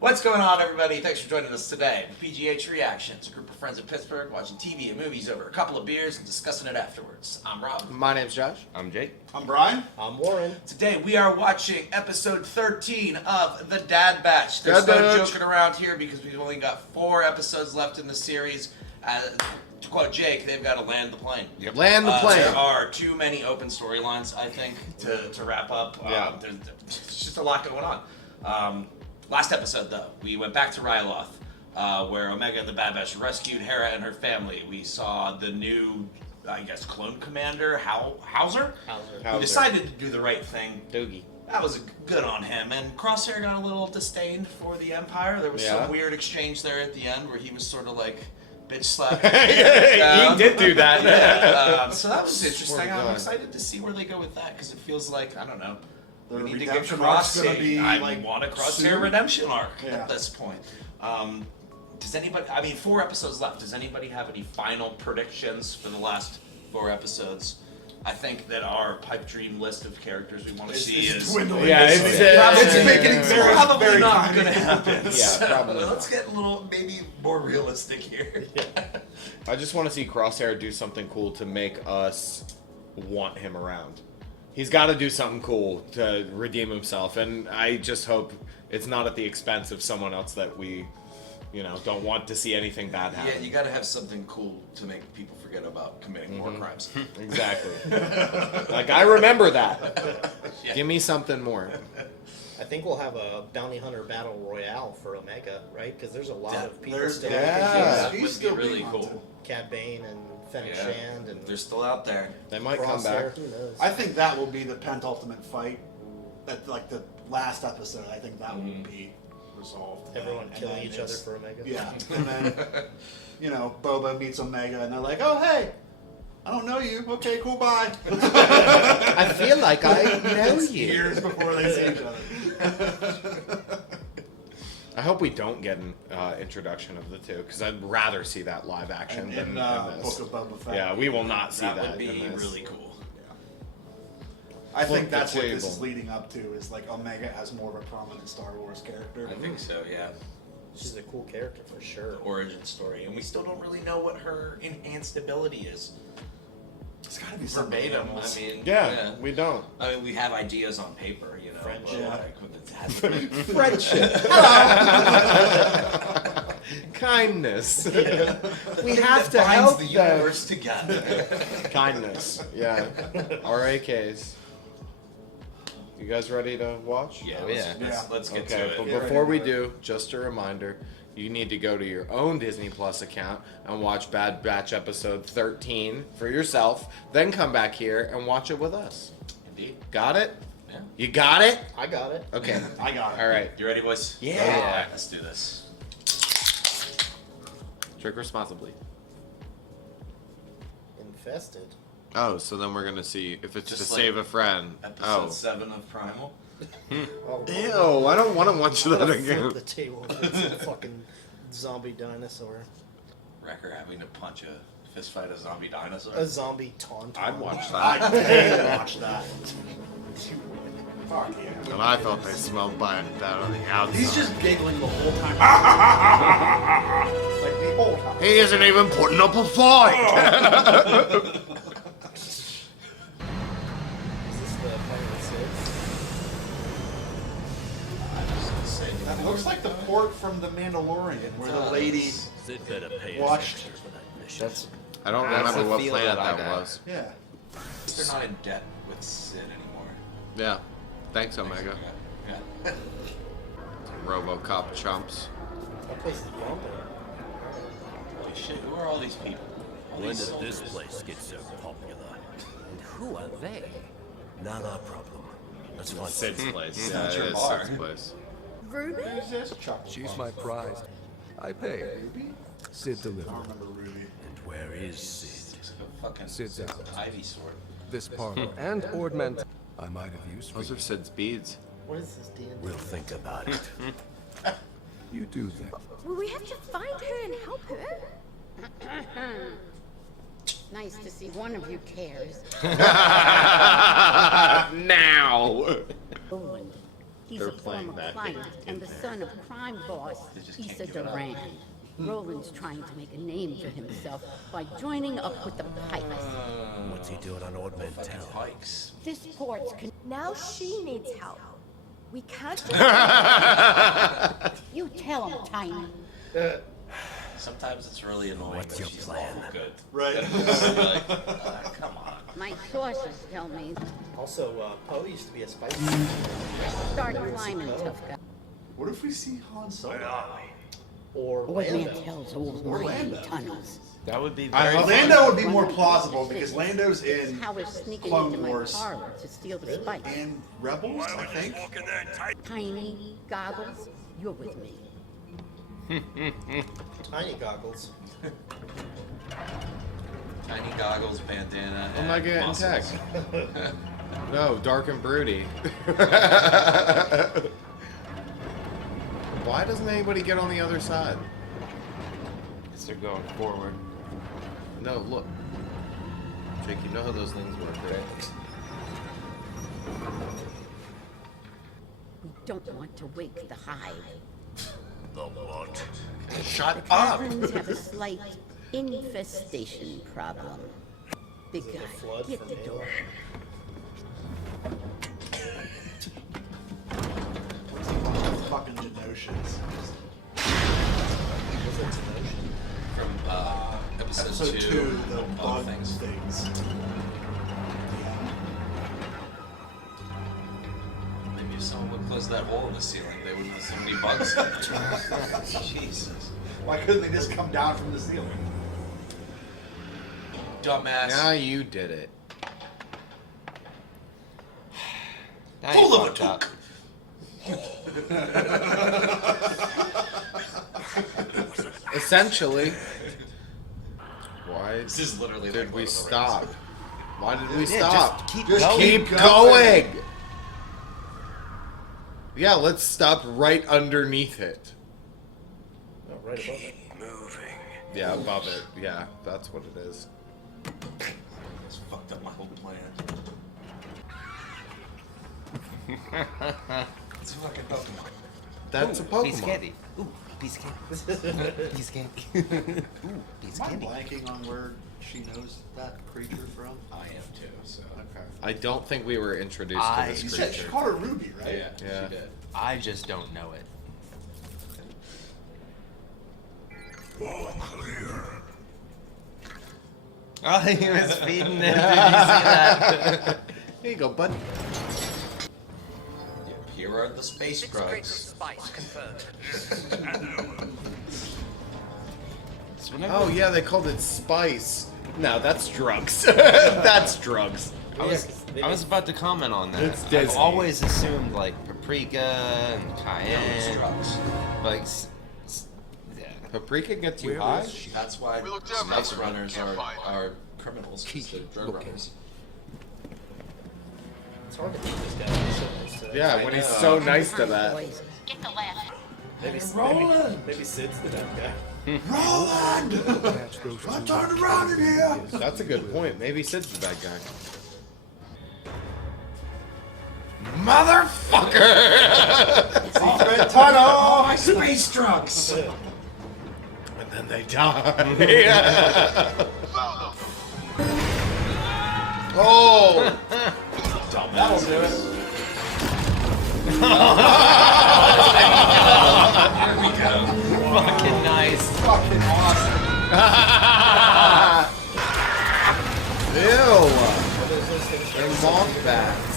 What's going on, everybody? Thanks for joining us today. PGH Reactions, a group of friends in Pittsburgh watching TV and movies over a couple of beers and discussing it afterwards. I'm Rob. My name's Josh. I'm Jake. I'm Brian. I'm Warren. Today we are watching episode 13 of The Dad Batch. There's no joking around here because we've only got 4 episodes left in the series. To quote Jake, they've got to land the plane. Yep. Land the plane. There are too many open storylines, I think, to wrap up. Yeah. There's just a lot going on. Last episode, though, we went back to Ryloth, where Omega the Bad Batch rescued Hera and her family. We saw the new, I guess, clone commander, Hauser, who decided to do the right thing. Doogie. That was good on him. And Crosshair got a little disdain for the Empire. There was some weird exchange there at the end where he was sort of like bitch slapped. He did do that. Yeah. So that was interesting. I'm excited to see where they go with that because it feels like, I don't know. We need to get Crosshair. I want a Crosshair redemption arc at this point. Does anybody? I mean, 4 episodes left. Does anybody have any final predictions for the last 4 episodes? I think that our pipe dream list of characters we want to see is dwindling. Yeah, it's probably very not going to happen. Yeah, so probably. Let's get a little, maybe more realistic here. I just want to see Crosshair do something cool to make us want him around. He's got to do something cool to redeem himself, and I just hope it's not at the expense of someone else that we, don't want to see anything bad happen. Yeah, you got to have something cool to make people forget about committing more crimes. Exactly. Like, I remember that. Yeah. Give me something more. I think we'll have a bounty hunter battle royale for Omega, right? Because there's a lot of people still. That He's would still be really being cool. hunted. Cad Bane and Fennec Shand and they're still out there. They might come back. Who knows? I think that will be the penultimate fight. At like the last episode, I think that will be resolved. Everyone And killing then each other it's- for Omega. Yeah, and then Boba meets Omega, and they're like, "Oh hey, I don't know you. Okay, cool, bye." I feel like I know It's you. years before they see each other. I hope we don't get an introduction of the two, because I'd rather see that live action in than this. Book of Boba Fett. Yeah, we will not see that. That would be in this. really cool. I Flip think the that's what this table. is leading up to, is like Omega as more of a prominent Star Wars character. I think so, yeah. She's a cool character for sure. Origin story, and we still don't really know what her enhanced ability is. It's gotta be something Verbatim, else. I mean, Yeah, we don't. I mean, we have ideas on paper, Friendship. but like, Friendship. Kindness. We have to binds help the them. universe together. Kindness. Yeah. RAKs. You guys ready to watch? Yeah, Oh, let's get Okay, to it. but Get before ready we for do, just a reminder, you need to go to your own Disney Plus account and watch Bad Batch episode 13 for yourself, then come back here and watch it with us. Indeed. Got it? Yeah. You got it? I got it. Okay. I got it. All right. You ready, boys? Yeah. All right, let's do this. Drink responsibly. Infested. Oh, so then we're gonna see if it's Just to like save a friend. Episode 7 of Primal. Oh, Ew, I don't want to watch I'm that gonna again. flip the table. It's a fucking zombie dinosaur. Wrecker having to punch a fist fight a zombie dinosaur. A zombie tauntaun. I'd watch I that. did watch that. Fuck yeah. And I thought they smelled bad on the outside. He's just giggling the whole time. Like the whole time. He isn't even putting up a fight! Is this the Pirate 6? That looks like the port from The Mandalorian, where the lady watched. That's, I don't That's remember the what feel planet that I that got. was. Yeah. They're not in debt with Sid anymore. Yeah. Thanks, Omega. Yeah. RoboCop chumps. That place is bumping. Holy shit, who are all these people? All When these did soldiers. this place get so popular? And who are they? Not our problem. Let's find Sid's place. not Yeah, your it is bar. Sid's place. Ruby? Who's this? Chuckle She's Bump. my prize. I pay. Ruby? Sid I delivered. don't remember Ruby. And where is Sid? It's a fucking Sid's out. Ivy sword. This parlor and Ordment I might have used for Those you. are Sid's beads. What is this D&D? We'll think about it. You do that. Well, we have to find her and help her. Nice to see one of you cares. Now! Poland. He's They're a playing former that client game and the son of crime boss They just can't Issa give it up. Duran. Roland's trying to make a name for himself by joining up with the Pikes. What's he doing on Old Mantel? Pikes. This port's Now she needs help. We can't just... You tell him, Tiny. Sometimes it's really annoying. What's that your she's plan? awful good. Right. Like, come on. My sources tell me Also, Poe used to be a spice. start climbing, tough guy. What if we see Han Solo? Or Old Lando. Mantel's old mining Orlando. tunnels. That would be I very hope- fun. Lando would be more plausible because Lando's in How we're sneaking Clone into my Wars parlor to steal the spice. and Rebels, I think. Tiny goggles, you're with me. Tiny goggles. Tiny goggles, bandana. I'm not and getting muscles. text. No, dark and broody. Why doesn't anybody get on the other side? Because they're going forward. No, look. Jake, you know how those things work, right? We don't want to wake the hive. The what? Shut The up! caverns have a slight infestation problem. Big the guy, flood get from the Halo? door. Fucking Genoshans. From episode 2, the all bug things. things. Maybe if someone would close that hole in the ceiling, they wouldn't have so many bugs in there. Jesus. Why couldn't they just come down from the ceiling? Dumbass. Now you did it. Now you Full of a fucked up. took. Essentially. Why This is literally did like we Lord of the stop? Rings. Why did we Yeah, stop? just keep Just going. Keep going! Yeah, let's stop right underneath it. No, right above it. Moving. Yeah, above it. Yeah, that's what it is. It's fucked up my whole plan. It's a fucking Pokemon. That's a Piece Pokemon. candy. Ooh, piece candy. Piece candy. Ooh, piece Am I candy. blanking on where she knows that creature from? I am too, so. Okay. I don't think we were introduced to I- this You said she creature. called her Ruby, right? Yeah, Yeah. she did. I just don't know it. Oh, he was feeding it. Did you see that? Here you go, bud. Yep, here are the space drugs. Spice confirmed. So whenever- Oh yeah, they called it spice. No, that's drugs. That's drugs. I was about to comment on that. It's I've Disney. always assumed like paprika and No, it's cayenne, drugs. like yeah. Paprika gets you high? That's why space runners are criminals. 'Cause they're drug runners. It's hard to beat this guy. He's so nice to- Yeah, when he's so nice to that. Boys, get the left. Maybe Sid's the bad guy. Roland! I turned around in here! That's a good point. Maybe Sid's the bad guy. Motherfucker! Secret tunnel! My space drugs! And then they die. Oh! That'll do it. There we go. Fucking nice. Fucking awesome. Ew! They're moth bats.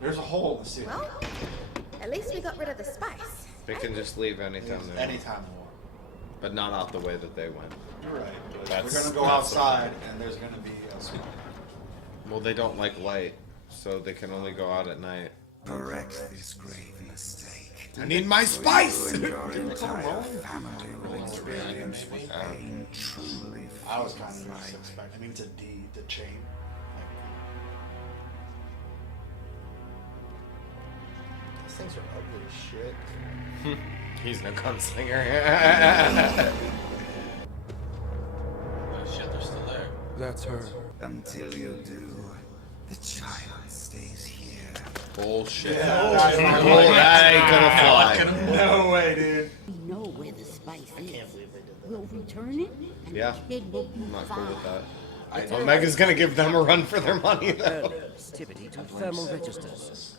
There's a hole in the ceiling. Well, at least we got rid of the spice. They can just leave anytime they want. Anytime they want. But not out the way that they went. You're right. But That's- we're gonna go that's outside and there's gonna be a smoke. Well, they don't like light, so they can only go out at night. Correct this grave mistake. I need my spice! Your entire family will experience what pain truly I was kind feels of like. expecting. I mean, it's a D, the chain. These things are ugly as shit. He's no gunslinger. That's her. Until you do, the child stays here. Bullshit. That ain't gonna fly. No way, dude. We know where the spice is. I can't believe they did that. We'll return it, and Yeah. the kid will be I'm not cool fine. with that. Omega's gonna give them a run for their money, though. Early activity to thermal registers.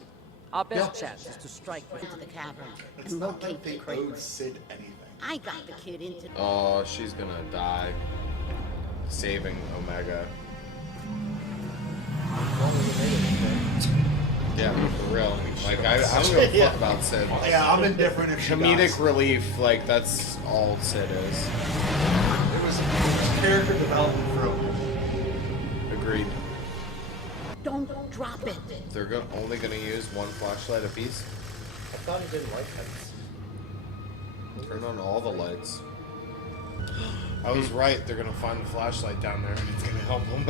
Our best chance is to strike with Into the cavern It's and not like locate the they crate. owed Sid anything. I got the kid into. Oh, she's gonna die. Saving Omega. Yeah, for real. Like, I don't give a fuck about Sid. Yeah, I'm indifferent if she Comedic dies. relief, like, that's all Sid is. It was character development for him. Agreed. Don't drop it. They're only gonna use one flashlight apiece? I thought he didn't like heights. Turn on all the lights. I was right, they're gonna find the flashlight down there and it's gonna help them.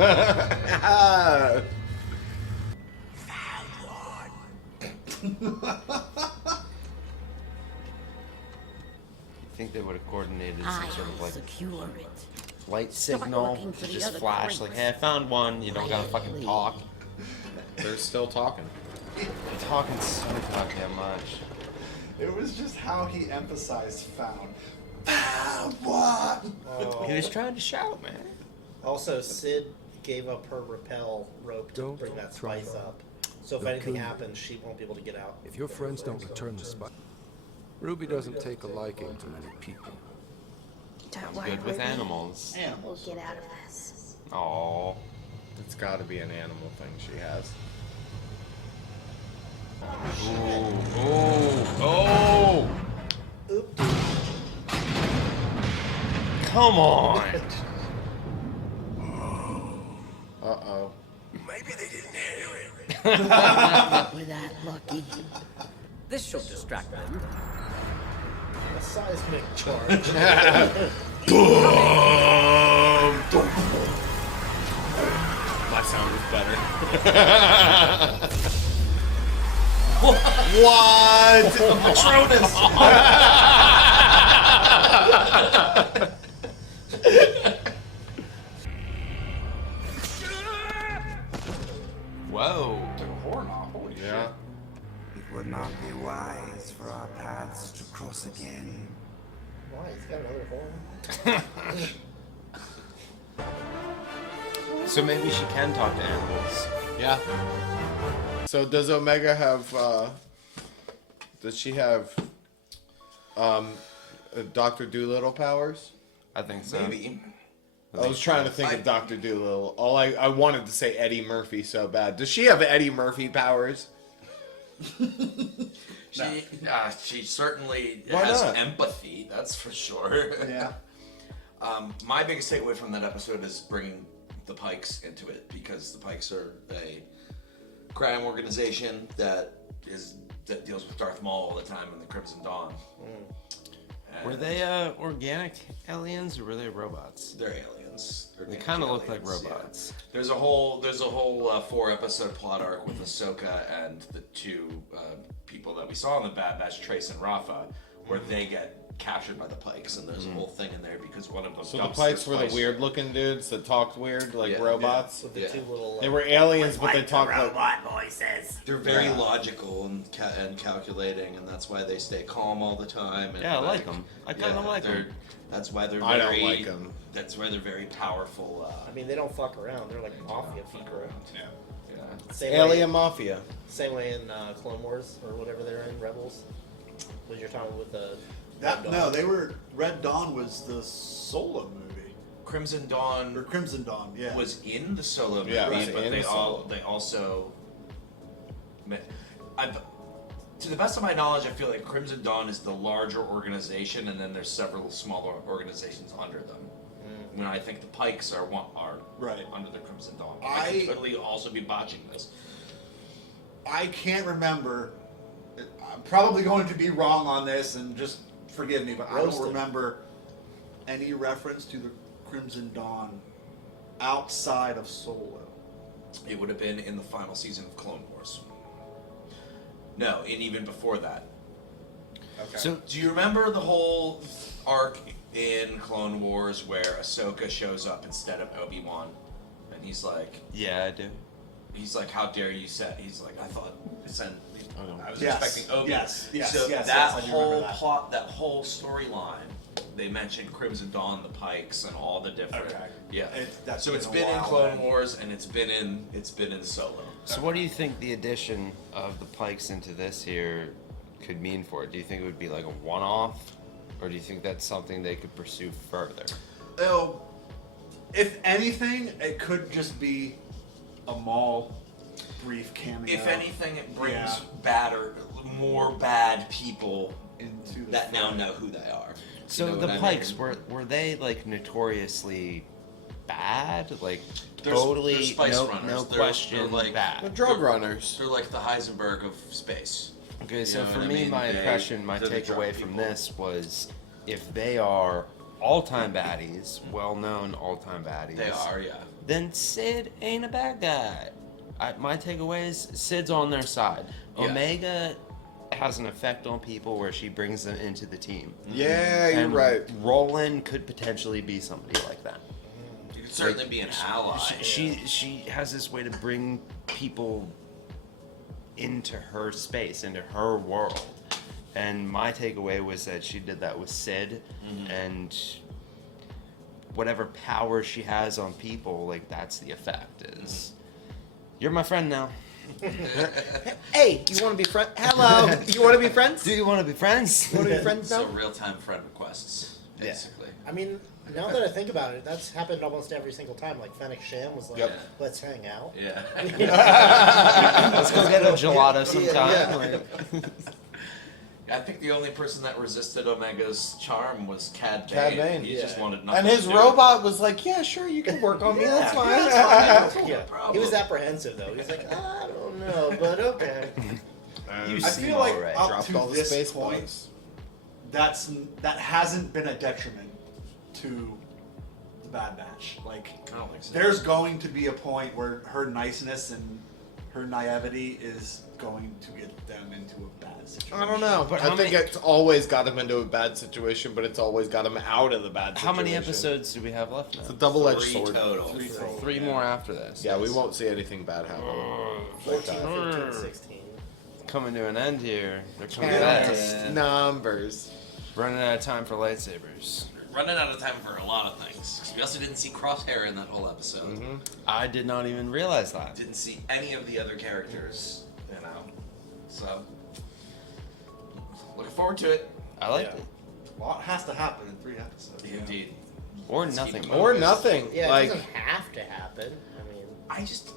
You think they would have coordinated some I'll sort of like secure it. light Start signal? looking for the Just other flash crates. like, hey, I found one. You don't gotta fucking Quietly. talk. They're still talking. You're talking so goddamn much. It was just how he emphasized found. Found one! He was trying to shout, man. Also, Sid gave up her rappel rope to Don't bring that try spice that. up. So if They'll anything kill you. happens, she won't be able to get out. If your friends don't return the spot, Ruby doesn't take a liking to many people. Don't worry, Good with Ruby. animals. We'll get out of this. Oh. It's gotta be an animal thing she has. Ooh. Oh. Oop. Come on. Uh-oh. Maybe they didn't hear it. We're that lucky. This should distract them. A seismic charge. My sound was better. What? Patronus! Whoa. Took a horn off. Holy Yeah. It would not be wise for our paths to cross again. Why? He's got another horn. So maybe she can talk to animals. Yeah. So does Omega have, does she have, Dr. Doolittle powers? I think so. Maybe. I was trying to think of Dr. Doolittle. I wanted to say Eddie Murphy so bad. Does she have Eddie Murphy powers? She certainly Why has not? empathy, that's for sure. Yeah. My biggest takeaway from that episode is bringing the Pikes into it, because the Pikes are a crime organization that deals with Darth Maul all the time in the Crimson Dawn. And Were they organic aliens or were they robots? They're aliens. They kind of look like aliens, yeah. robots. There's a whole 4-episode plot arc with Ahsoka and the two people that we saw in the Bad Batch, Trace and Rafa, where they get captured by the Pikes, and there's a whole thing in there because one of them. So the dumps Pikes their were the spice- weird looking dudes that talked weird, like Yeah, robots. With the Yeah. two little. They were aliens, but they talked like... They're very Yeah. logical and calculating, and that's why they stay calm all the time. And Yeah, I like them. I kind of like them. That's why they're. I don't very, like 'em. That's why they're very powerful. I mean, they don't fuck around. They're like mafia people. Yeah. Same Alien way, Mafia. same way in Clone Wars or whatever they're in, Rebels. When you're talking with the. No, they were. Red Dawn was the Solo movie. Crimson Or Dawn Crimson Dawn, yeah. was in the Solo movie, Yeah, it was but in they Solo. also. To the best of my knowledge, I feel like Crimson Dawn is the larger organization, and then there's several smaller organizations under them. When I think the Pikes are Right. under the Crimson Dawn. I- I could totally also be botching this. I can't remember. I'm probably going to be wrong on this, and just forgive me, but I Roasted. don't remember any reference to the Crimson Dawn outside of Solo. It would have been in the final season of Clone Wars. No, and even before that. Okay. So Do you remember the whole arc in Clone Wars where Ahsoka shows up instead of Obi-Wan? he's like, Yeah, I do. he's like, how dare you say? He's like, I thought I was Yes. expecting Obi. Yes, yes, So yes, that yes, I do remember whole that. plot, that whole storyline, they mentioned Crimson Dawn, the Pikes, and all the different. Okay. Yeah. That's So it's a been in while Clone then. Wars and it's been in Solo. So what do you think the addition of the Pikes into this here could mean for it? Do you think it would be like a one-off? Or do you think that's something they could pursue further? Oh, if anything, it could just be a Maul brief cameo. If anything, it brings Yeah. more bad people into the that now fray. know who they are. So You know the what I Pikes, mean? were they like notoriously bad? Like They're totally spice no runners. They're question like bad. Drug runners. They're like the Heisenberg of space. Okay, so You know for what I me, mean? my impression, my they're the drug takeaway from people. this was if they are all-time baddies, well-known all-time baddies, They are, yeah. then Sid ain't a bad guy. My takeaway is Sid's on their side. Yeah. Omega has an effect on people where she brings them into the team. Yeah, you're And right. Roland could potentially be somebody like that. You could certainly be an ally. She has this way to bring people into her space, into her world. And my takeaway was that she did that with Sid, and whatever power she has on people, like that's the effect. Is you're my friend now. Hey, you want to be friends? Hello, you want to be friends? Do you want to be friends? Want to be friends So now? real-time friend requests, basically. I mean, now that I think about it, that's happened almost every single time. Like Fennec Sham was like, Yep. "Let's hang out." Yeah. Let's go get a gelato sometime. Like, I think the only person that resisted Omega's charm was Cad Cad Bane. Bane. He Yeah. just wanted nothing And his to do robot was like, yeah, sure, you can work on me, that's fine. Yeah. problem. He was apprehensive though. He was like, "I don't know, but okay." you I seem feel like alright. up Dropped to all the this space point, bugs. that hasn't been a detriment to the Bad Batch. Like, I don't think so. there's going to be a point where her niceness and her naivety is going to get them into a bad situation. I don't know, but I think it's always got him into a bad situation, but it's always got him out of the bad situation. How many episodes do we have left now? It's a double-edged 3 sword. total. Three more after this. Yeah, we won't see anything bad happen. Like 14, that. 15, 16. Coming to an end here. They're coming Yes. fast. Numbers. Running out of time for lightsabers. Running out of time for a lot of things. 'Cause we also didn't see Crosshair in that whole episode. I did not even realize that. Didn't see any of the other characters, you know. So, looking forward to it. I liked Yeah. it. A lot has to happen in 3 episodes. Indeed. Or Let's keep nothing. it Or moving. nothing. Yeah, it Like, doesn't have to happen. I mean, I just,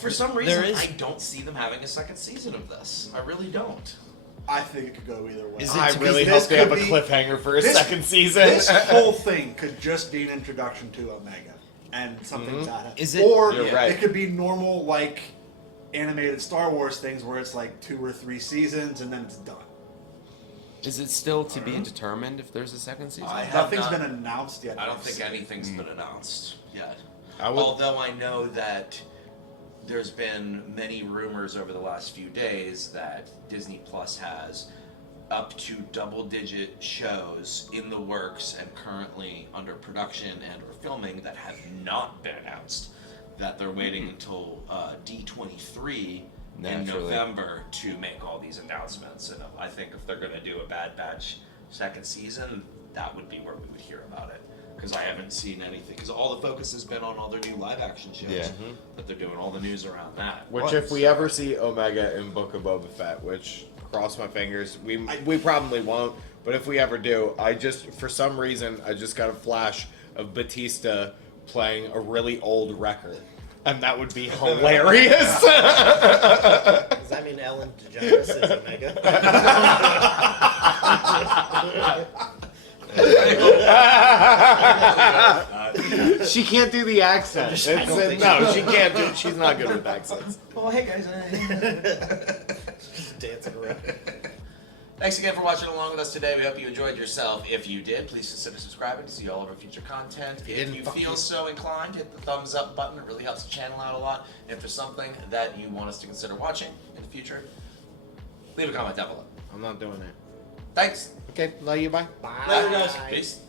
for some There reason, is- I don't see them having a second season of this. I really don't. I think it could go either way. Is it I to really be- hope this they have a could be- cliffhanger for a this- second season. This whole thing could just be an introduction to Omega and something bad. Is it- Or You're right. it could be normal, like, animated Star Wars things where it's like 2 or 3 seasons and then it's done. Is it still to be determined if there's a second season? I have Nothing's not- been announced yet. I don't think anything's been announced yet. I would- Although I know that there's been many rumors over the last few days that Disney Plus has up to double-digit shows in the works and currently under production and or filming that have not been announced. That they're waiting until D23 in Naturally. November to make all these announcements. And I think if they're going to do a Bad Batch second season, that would be where we would hear about it. Because I haven't seen anything. Because all the focus has been on all their new live-action shows. Yeah. That they're doing all the news around that. Which, if we ever see Omega in Book of Boba Fett, which, cross my fingers, we probably won't, but if we ever do, for some reason, I just got a flash of Batista playing a really old record. And that would be hilarious. does that mean Ellen DeGeneres is Omega? She can't do the accent. No, she can't do. She's not good with accents. Oh, hey guys. Just dancing around. Thanks again for watching along with us today. We hope you enjoyed yourself. If you did, please consider subscribing to see all of our future content. If you feel so inclined, hit the thumbs up button. It really helps the channel out a lot. And if there's something that you want us to consider watching in the future, leave a comment down below. I'm not doing it. Thanks. Okay, love you. Bye. Bye. Later, guys. Peace.